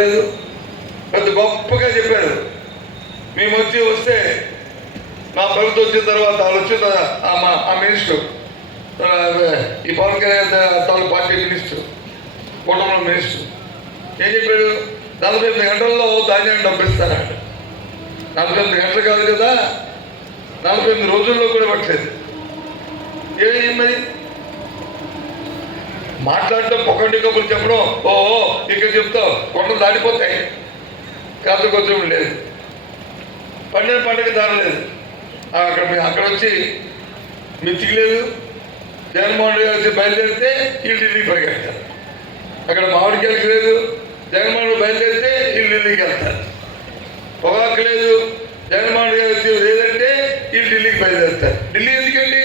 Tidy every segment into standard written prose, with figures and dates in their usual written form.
లేదు, పెద్ద గొప్పగా చెప్పారు. మేము వస్తే మా ప్రభుత్వం వచ్చిన తర్వాత వాళ్ళు వచ్చిన ఆ మినిస్టర్, ఈ పవన్ కళ్యాణ్ తాలూకు పార్టీ మినిస్టర్, కూటమిలో మినిస్టర్ ఏం చెప్పాడు? 48 గంటల్లో ధాన్యాన్ని డబ్బిస్తానంట. 48 గంటలు కాదు కదా, 48 రోజుల్లో కూడా పట్టలేదు. ఏమి మరి మాట్లాడటం పొకండి కబుర్లు చెప్పడం, ఓహో ఇక్కడ చెప్తావు కొండలు దాడిపోతాయి, కాస్త కొంచెం లేదు, పండిన పంటకి ధర లేదు. అక్కడ వచ్చి మిర్చికి లేదు. జగన్మోహన్ రెడ్డి గారు బయలుదేరితే వీళ్ళు ఢిల్లీకి పరిగెడతారు. అక్కడ మామిడికాయలకి లేదు, జగన్మోహన్ రెడ్డి బయలుదేరితే వీళ్ళు ఢిల్లీకి వెళ్తారు. పొగాకు లేదు, జగన్మోహన్ రెడ్డి గారు వచ్చి లేదంటే వీళ్ళు ఢిల్లీకి బయలుదేరుతారు. ఢిల్లీ ఎందుకండి?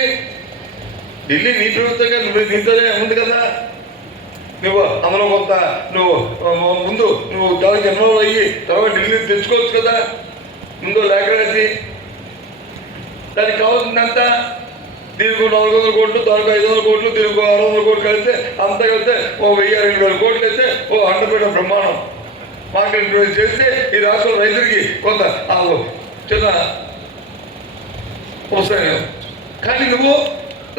ఢిల్లీ నీ ప్రభుత్వంగా నీతోనే ఉంది కదా. నువ్వు అందులో కొంత ముందు దానికి ఇన్వాల్వ్ అయ్యి తర్వాత ఢిల్లీ తెచ్చుకోవచ్చు కదా. ముందు లేఖ రాసి దానికి కావాల్సిందంతా దీనికి 400 కోట్లు, దానికి 500 కోట్లు, దీనికి 600 కోట్లు కలిస్తే అంతా కలిస్తే 1000-2000 కోట్లు అయితే అండపేట బ్రహ్మాండం మార్కెట్ చేస్తే ఈ రాష్ట్రం రైతులకి కొంత చిన్న వస్తాయి. కానీ నువ్వు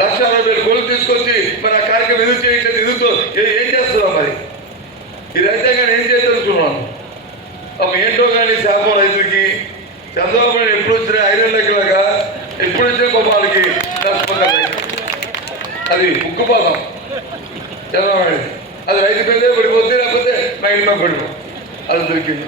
1,60,000 కోట్లు తీసుకొచ్చి మరి ఆ కార్యక్రమం ఎదురు చేయట్లేదు. ఎదురుతో ఏం చేస్తున్నావు? మరి ఈ రైతాంగాన్ని ఏం చేస్తున్నాను? అప్పుడు ఏంటో కానీ శాపం రైతులకి. చంద్రబాబు నాయుడు ఎప్పుడు వచ్చినా ఐరన్ లెక్కలాగా ఎప్పుడు వచ్చినా వాళ్ళకి నష్టపోతారు. అది ఉక్కుపాదం చంద్రబాబు నాయుడు. అది రైతు పెద్ద పడిపోతే లేకపోతే మా ఇంట్లో పడిపో అది దొరికింది.